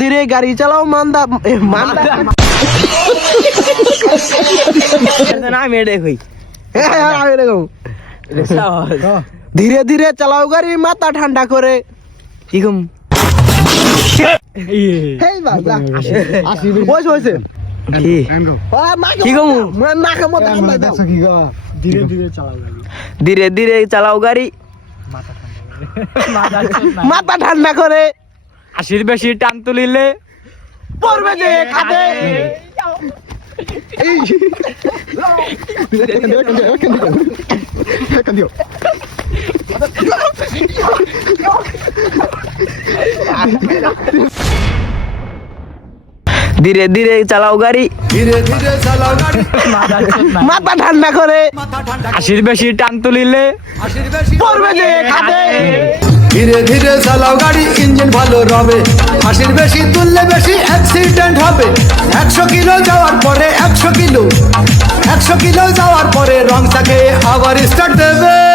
ধীরে গাড়ি চালাও মান্দা মান্দা নাম এডে কই ধীরে ধীরে চালাও গাড়ি মাথা ঠান্ডা করে কি কম ধীরে ধীরে চালাও গাড়ি মাথা ঠান্ডা করে আশির বেশি টান তুলিলে পড়বে যে খাদে ধীরে ধীরে চালাও গাড়ি মাথা ঠান্ডা করে আশির বেশি টান তুলিলে পড়বে যে খাদে ধীরে ধীরে চালাও গাড়ি ইঞ্জিন ভালো রবে 80 বেশি তুললে বেশি অ্যাক্সিডেন্ট হবে 100 কিলো যাওয়ার পরে 100 কিলো যাওয়ার পরে রং থাকে আবার স্টার্ট দেবে